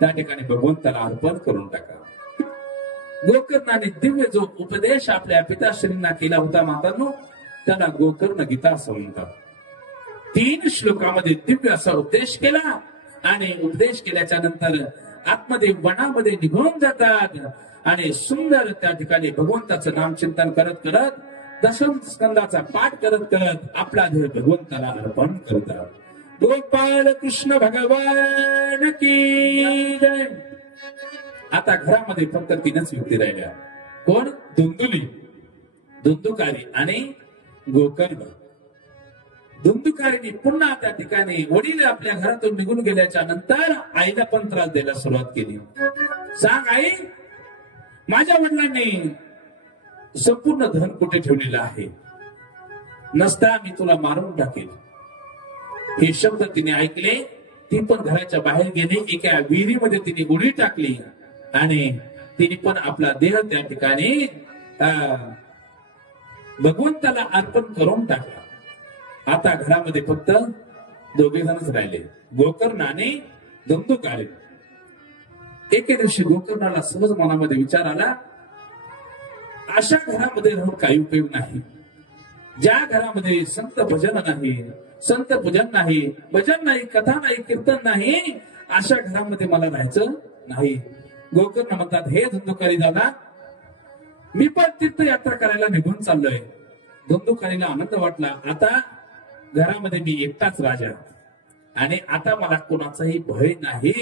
त्या ठिकाणी भगवंताला अर्पण करून टाका. गोकर्णाने दिव्य जो उपदेश आपल्या पिताश्रींना केला होता मातांनो, त्याला गोकर्ण गीता असं म्हणतात. 3 श्लोकामध्ये दिव्य असा उपदेश केला आणि उपदेश केल्याच्या नंतर आतमध्ये वनामध्ये निघून जातात आणि सुंदर त्या ठिकाणी भगवंताचं नामचिंतन करत करत, दशम स्कंदाचा पाठ करत करत आपला देह भगवंताला अर्पण करतात. गोपाल कृष्ण भगवान की जय. आता घरामध्ये फक्त 3च व्यक्ती राहिल्या. कोण? धुंदुली, धुंदुकारी आणि गोकर्ण. धुंदुकारीने पुन्हा त्या ठिकाणी वडील आपल्या घरातून निघून गेल्याच्या नंतर आईला पण त्रास द्यायला सुरुवात केली. सांग आई, माझ्या वडिलांनी संपूर्ण धन कुठे ठेवलेलं आहे, नसता मी तुला मारून टाकेल. हे शब्द तिने ऐकले. ती पण घराच्या बाहेर गेली. एका विहिरीमध्ये तिने उडी टाकली आणि तिने पण आपला देह त्या ठिकाणी भगवंताला अर्पण करून टाकला. आता घरामध्ये फक्त दोघे जणच राहिले, गोकर्ण आणि धुंदुकारी. एके दिवशी गोकर्णाला सहज मनामध्ये विचार आला, अशा घरामध्ये राहून काही उपयोग नाही. ज्या घरामध्ये संत भजन नाही, संत पूजन नाही, भजन नाही, कथा नाही, कीर्तन नाही, अशा घरामध्ये मला राहायचं नाही. गोकर्ण म्हणतात, हे धुंदुकारी दादा, मी पण तीर्थयात्रा करायला निघून चाललोय. धुंदुकारीला आनंद वाटला, आता घरामध्ये मी एकटाच राजा आणि आता मला कोणाचाही भय नाही.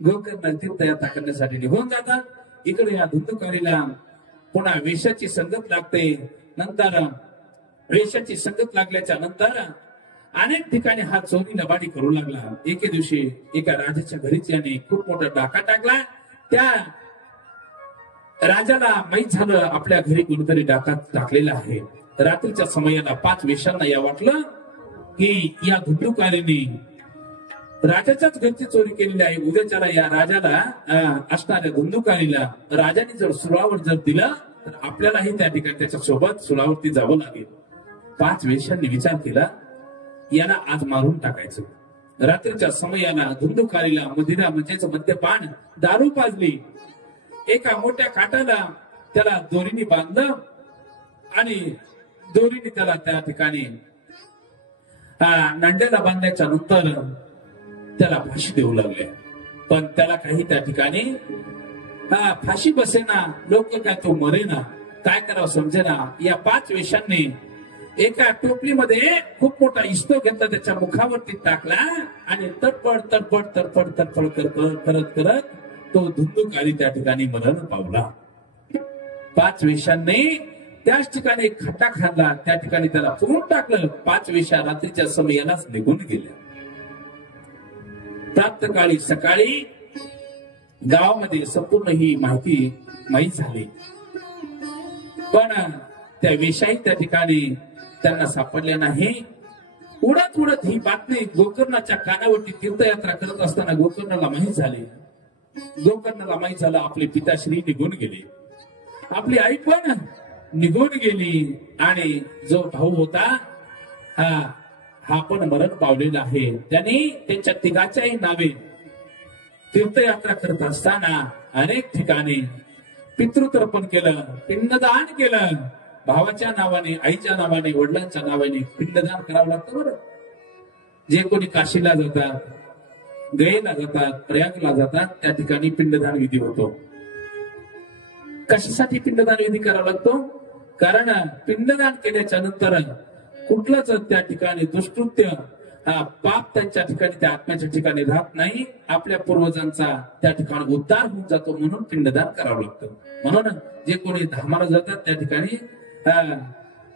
गोकर्ण तीर्थयात्रा करण्यासाठी निघून जातात. इकडे या धुंदुकारीला पुन्हा वेशाची संगत लागते. नंतर वेशाची संगत लागल्याच्या नंतर अनेक ठिकाणी हा चोरी लबाडी करू लागला. एके दिवशी एका राजाच्या घरीच याने खूप मोठा डाका टाकला. त्या राजाला माहित झालं आपल्या घरी कोणीतरी डाका टाकलेला आहे. रात्रीच्या समयाला 5 वेशांना या वाटलं की या धुंदुकारीने राजाच्याच घरची चोरी केलेली आहे. उद्याच्याला या राजाला असणाऱ्या धुंदुकारीला राजाने जर सुळावर जर दिलं तर आपल्यालाही त्या ठिकाणी त्याच्या सोबत सुळावरती जावं लागेल. 5 वेशांनी विचार केला, याला आज मारून टाकायचं. रात्रीच्या समयाला धुंदुकारीला मदिरा म्हणजेच मद्यपान दारू पाजली. एका मोठ्या काटाला त्याला दोरीने बांधलं आणि दोरीने त्याला त्या ठिकाणी नांड्याला बांधल्याच्या नंतर त्याला फाशी देऊ लागले. पण त्याला काही त्या ठिकाणी फाशी बसेना, लोक काय तो मरेना, काय करावं समजेना. या 5 वेशांनी एका टोपलीमध्ये खूप मोठा इस्तो घेतला, त्याच्या मुखावरती टाकला आणि तडफड तडफड तडफड तडफड करत करत तो धुंदुकारी त्या ठिकाणी मरण पावला. 5 वेशांनी त्याच ठिकाणी खड्डा खाल्ला, त्या ठिकाणी त्याला पुरून टाकलं. 5 वेशा रात्रीच्या समयालाच निघून गेल्या. प्रातःकाळी सकाळी गावामध्ये संपूर्ण ही माहिती माहीत झाली. पण त्या वेशाही त्या ठिकाणी त्यांना सापडल्या नाही. उडत उडत ही बातमी गोकर्णाच्या कानावरती तीर्थयात्रा करत असताना गोकर्णाला माहीत झाली. गोकर्णाला माहीत झालं आपले पिताश्री निघून गेले, आपली आई पण निघून गेली आणि जो भाऊ होता हा पण मरण पावलेला आहे. त्यांनी त्यांच्या तिघाच्याही नावे तीर्थयात्रा करत असताना अनेक ठिकाणी पितृतर्पण केलं, पिंडदान केलं. भावाच्या नावाने, आईच्या नावाने, वडिलांच्या नावाने पिंडदान करावं लागतं बरं. जे कोणी काशीला जातात, गयेला जातात, प्रयागला जातात, त्या ठिकाणी पिंडदान विधी होतो. कशासाठी पिंडदान विधी करावा लागतो? कारण पिंडदान केल्याच्या नंतर कुठलंच त्या ठिकाणी दुष्कृत्य पाप त्यांच्या ठिकाणी, त्या आत्म्याच्या ठिकाणी राहत नाही. आपल्या पूर्वजांचा त्या ठिकाणी उद्धार होऊन जातो, म्हणून पिंडदान करावं लागतं. म्हणून जे कोणी धामाला जातात त्या ठिकाणी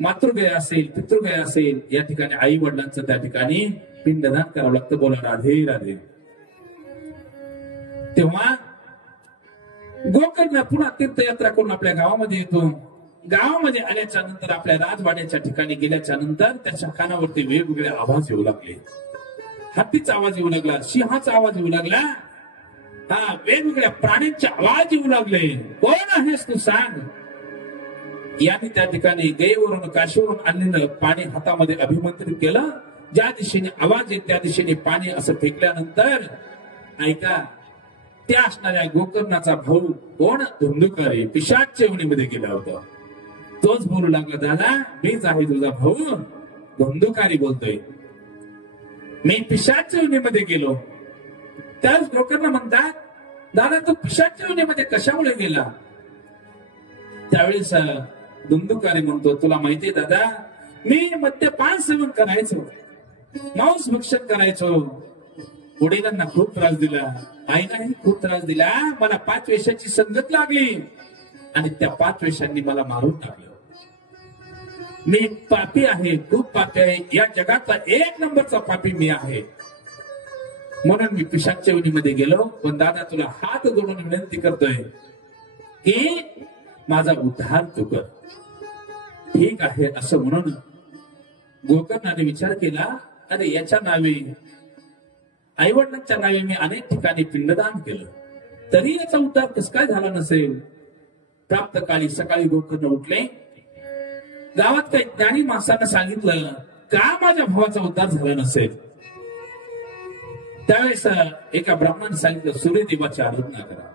मातृगय असेल, पितृगय असेल, या ठिकाणी आई वडिलांचं त्या ठिकाणी पिंडदान करावं लागतं. बोला राधे राधे. तेव्हा गोकर्ण पुन्हा तीर्थयात्रा करून आपल्या गावामध्ये येतो. गावामध्ये आल्याच्या नंतर आपल्या राजवाड्याच्या ठिकाणी गेल्याच्या नंतर त्याच्या कानावरती वेगवेगळे आवाज येऊ लागले. हत्तीचा आवाज येऊ लागला, सिंहाचा आवाज येऊ लागला, वेगवेगळ्या प्राण्यांचे आवाज येऊ लागले. कोण आहेस तू सांग. यांनी त्या ठिकाणी गयेवरून काशीवरून आणलेलं पाणी हातामध्ये अभिमंत्रित केलं. ज्या दिशेने आवाज येईल त्या दिशेने पाणी असं फेकल्यानंतर ऐका, त्या असणाऱ्या गोकर्णाचा भाऊ कोण? धुंदुकारी पिशाच चेवणीमध्ये गेला होता. तोच बोलू लागला, दादा मीच आहे तुझा भाऊ. धुंदुकारी बोलतोय, मी पिशाच चेवणीमध्ये गेलो. त्याच गोकर्ण म्हणतात, दादा तू पिशाच चेवणीमध्ये कशामुळे गेला? त्यावेळेस धुंदुकारी म्हणतो, तुला माहितीये दादा, मी मद्यपान सेवन करायचो, मांस भक्षण करायचो, वडिलांना खूप त्रास दिला, आईलाही खूप त्रास दिला. मला 5 वेशाची संगत लागली आणि त्या 5 वेशांनी मला मारून टाकलं. मी पापी आहे, खूप पापी आहे. या जगातला 1 नंबरचा पापी मी आहे. म्हणून मी पिशाच चेवणीमध्ये गेलो. पण दादा तुला हात जोडून विनंती करतोय की माझा उद्धार तू कर. ठीक आहे असं म्हणून गोकर्णाने विचार केला, अरे याच्या नावे, आई वडिलांच्या नावे मी अनेक ठिकाणी पिंडदान केलं, तरी याचा उद्धार कस काय झाला नसेल? प्राप्त काळी सकाळी गोकर्ण उठले, गावात काही ज्ञानी माणसानं सांगितलं का माझ्या भावाचा उद्धार झाला नसेल? त्यावेळेस एका ब्राह्मणाने सांगितलं सूर्यदेवाची आराधना करा.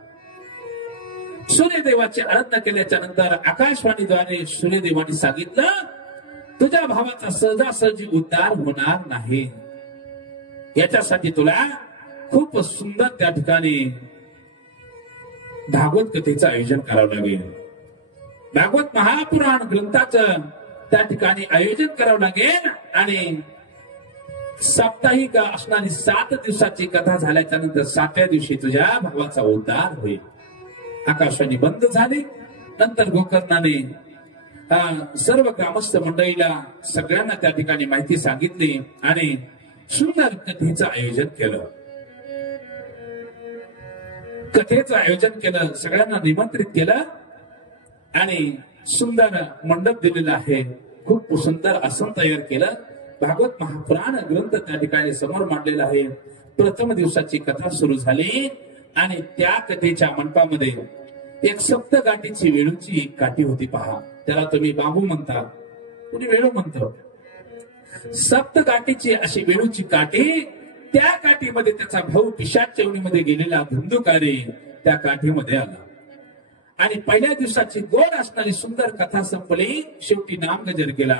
सूर्यदेवाची आराधना केल्याच्या नंतर आकाशवाणीद्वारे सूर्यदेवाने सांगितलं तुझ्या भावाचा सहजासहजी उद्धार होणार नाही. याच्यासाठी तुला खूप सुंदर त्या ठिकाणी भागवत कथेचं आयोजन करावं लागेल. भागवत महापुराण ग्रंथाचं त्या ठिकाणी आयोजन करावं लागेल आणि साप्ताहिक असणारी 7 दिवसाची कथा झाल्याच्या नंतर 7व्या दिवशी तुझ्या भावाचा उद्धार होईल. आकाशवाणी बंद झाली. नंतर गोकर्णाने सर्व ग्रामस्थ मंडळीला सगळ्यांना त्या ठिकाणी माहिती सांगितली आणि सुंदर कथेचं आयोजन केलं. कथेचं आयोजन केलं, सगळ्यांना निमंत्रित केलं आणि सुंदर मंडप दिलेला आहे. खूप सुंदर आसन तयार केलं. भागवत महापुराण ग्रंथ त्या ठिकाणी समोर मांडलेला आहे. प्रथम दिवसाची कथा सुरू झाली आणि त्या कथेच्या मंडपामध्ये एक सप्तगाठीची वेळूची काठी होती. पहा, त्याला तुम्ही बांबू म्हणता, कुणी वेळू म्हणतो. सप्तगाठीची अशी वेळूची काठी, त्या काठीमध्ये त्याचा भाऊ पिशाच योनीमध्ये गेलेला धुंदुकारी त्या काठीमध्ये आला आणि पहिल्या दिवसाची गोड असणारी सुंदर कथा संपली. शेवटी नामगजर केला.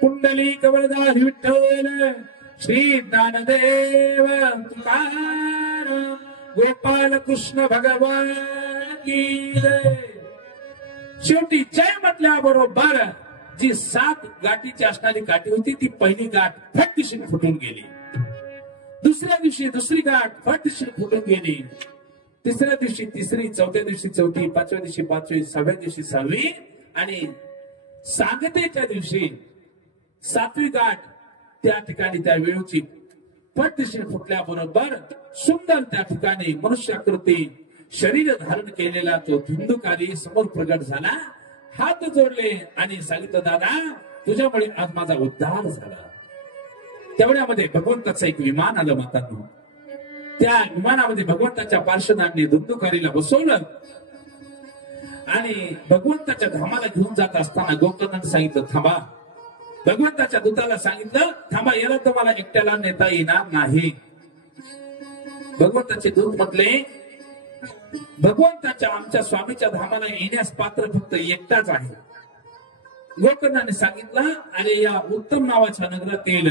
कुंडली कवळदार विठ्ठल श्री ज्ञानदेव तुकाराम गोपाल कृष्ण भगवान की जय. शेवटी जय म्हटल्याबरोबर जी 7 गाठीची असणारी काठी होती ती पहिली गाठ फटदिशीने फुटून गेली. दुसऱ्या दिवशी दुसरी गाठ फटदिशीने फुटून गेली. तिसऱ्या दिवशी तिसरी, चौथ्या दिवशी चौथी, 5व्या दिवशी 5वी, 6व्या दिवशी 6वी आणि सांगतेच्या दिवशी 7वी गाठ त्या ठिकाणी त्या वेळूची फटदिशीने फुटल्याबरोबर सुंदर त्या ठिकाणी मनुष्याकृती शरीर धारण केलेला तो धुंदुकारी समोर प्रगट झाला. हात जोडले आणि सांगितलं दादा तुझ्यामुळे आज माझा उद्धार झाला. तेवढ्यामध्ये भगवंताचं एक विमान आलं मातांनो. त्या विमानामध्ये भगवंताच्या पार्षदांनी धुंदुकारीला बसवलं आणि भगवंताच्या धामाला घेऊन जात असताना गोकर्णाने सांगितलं थांबा. भगवंताच्या दूताला सांगितलं थांबा, याला तर मला एकट्याला नेता येणार नाही. भगवंताचे दूत म्हटले भगवंताच्या आमच्या स्वामीच्या धामाला येण्यास पात्र फक्त एकटाच आहे. गोकर्णाने सांगितलं आणि या उत्तम नावाच्या नगरातील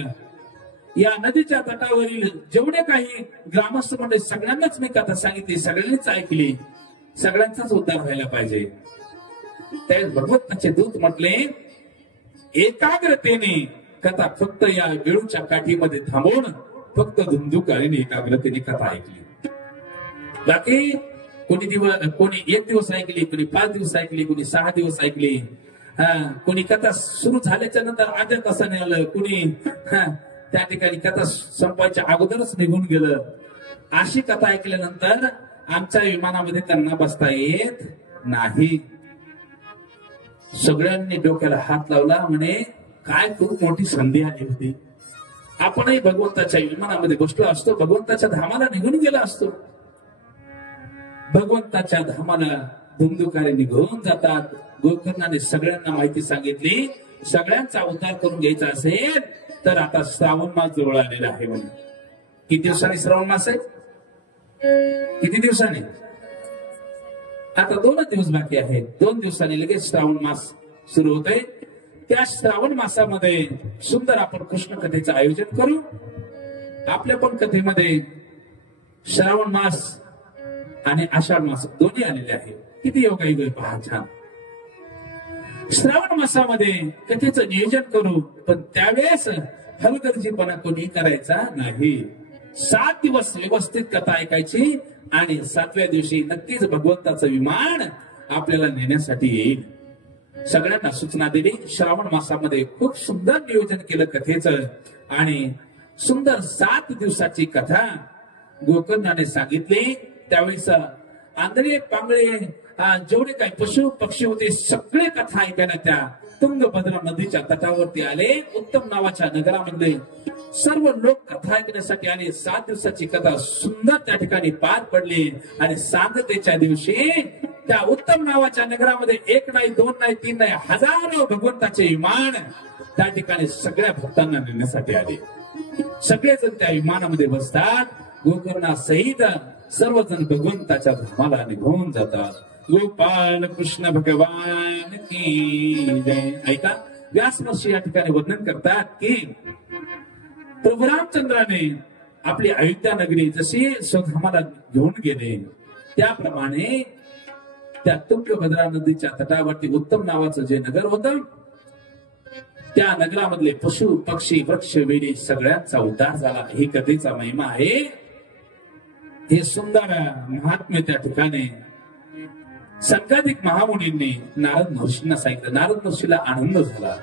या नदीच्या तटावरील जेवढे काही ग्रामस्थ मंडळी सगळ्यांनाच मी कथा सांगितली, सगळ्यांनीच ऐकली, सगळ्यांचाच उद्धार व्हायला पाहिजे. त्या भगवंताचे दूत म्हटले एकाग्रतेने कथा फक्त या वेळूच्या काठीमध्ये थांबवून फक्त धुंदुकारीने एकाग्रतेने कथा ऐकली. बाकी कोणी 1 दिवस ऐकली, कोणी 5 दिवस ऐकली, कोणी 6 दिवस ऐकली, कोणी कथा सुरू झाल्याच्या नंतर अर्ध्या तासाने आलं, कोणी त्या ठिकाणी कथा संपायच्या अगोदरच निघून गेलं. अशी कथा ऐकल्यानंतर आमच्या विमानामध्ये त्यांना बसता येत नाही. सगळ्यांनी डोक्याला हात लावला. म्हणे काय खूप मोठी संधी आली होती. आपणही भगवंताच्या विमानामध्ये बसलो असतो, भगवंताच्या धामाला निघून गेला असतो. भगवंताच्या धामाला धुंदुकारे निघून जातात. गोकर्णाने सगळ्यांना माहिती सांगितली सगळ्यांचा उद्धार करून घ्यायचा असेल तर आता श्रावण मास जवळ आलेला आहे. म्हणून किती दिवसांनी श्रावण मास आहे? किती दिवसांनी? आता 2 दिवस बाकी आहे. 2 दिवसांनी लगेच श्रावण मास सुरू होत आहे. त्या श्रावण मासामध्ये सुंदर आपण कृष्ण कथेचं आयोजन करू. आपल्या पण कथेमध्ये श्रावण मास आणि आषाढ मास दोन्ही आलेले आहे. किती योगायोग पहा, छान. श्रावण मासामध्ये कथेचं नियोजन करू, पण त्यावेळेस हलगर्जीपणा कोणी करायचा नाही. 7 दिवस व्यवस्थित कथा ऐकायची आणि 7व्या दिवशी नक्कीच भगवंताचं विमान आपल्याला नेण्यासाठी येईल. सगळ्यांना सूचना दिली. श्रावण मासामध्ये खूप सुंदर नियोजन केलं कथेचं आणि सुंदर 7 दिवसाची कथा गोकर्णाने सांगितली. त्यावेळेस आंधळे पांगळे जेवढे काही पशु पक्षी होते सगळे कथा ऐकायला त्या तुंगभद्रा नदीच्या तटावरती आले. उत्तम नावाच्या नगरामध्ये सर्व लोक कथा ऐकण्यासाठी आले. 7 दिवसाची कथा सुंदर त्या ठिकाणी पार पडली. आणि सांगतेच्या दिवशी त्या उत्तम नावाच्या नगरामध्ये 1 नाही 2 नाही 3 नाही हजारो भगवंताचे विमान त्या ठिकाणी सगळ्या भक्तांना नेण्यासाठी आले. सगळेजण त्या विमानामध्ये बसतात. गोकर्णा सहित सर्वजण भगवंताच्या धामाला निघून जातात. गोपाल कृष्ण भगवान की जय. ऐका, व्यास महर्षी या ठिकाणी वर्णन करतात की प्रभू रामचंद्राने आपली अयोध्या नगरी जशी स्वधामाला घेऊन गेले त्याप्रमाणे त्या तुंगभद्रा नदीच्या तटावरती उत्तम नावाचं जे नगर होतं त्या नगरामधले पशु पक्षी वृक्ष वेली सगळ्यांचा उद्धार झाला. ही कथेचा महिमा आहे. हे सुंदर महात्म्य त्या ठिकाणी संकाधिक महामुनींनी नारद महर्षींना सांगितलं. नारद महर्षीला आनंद झाला.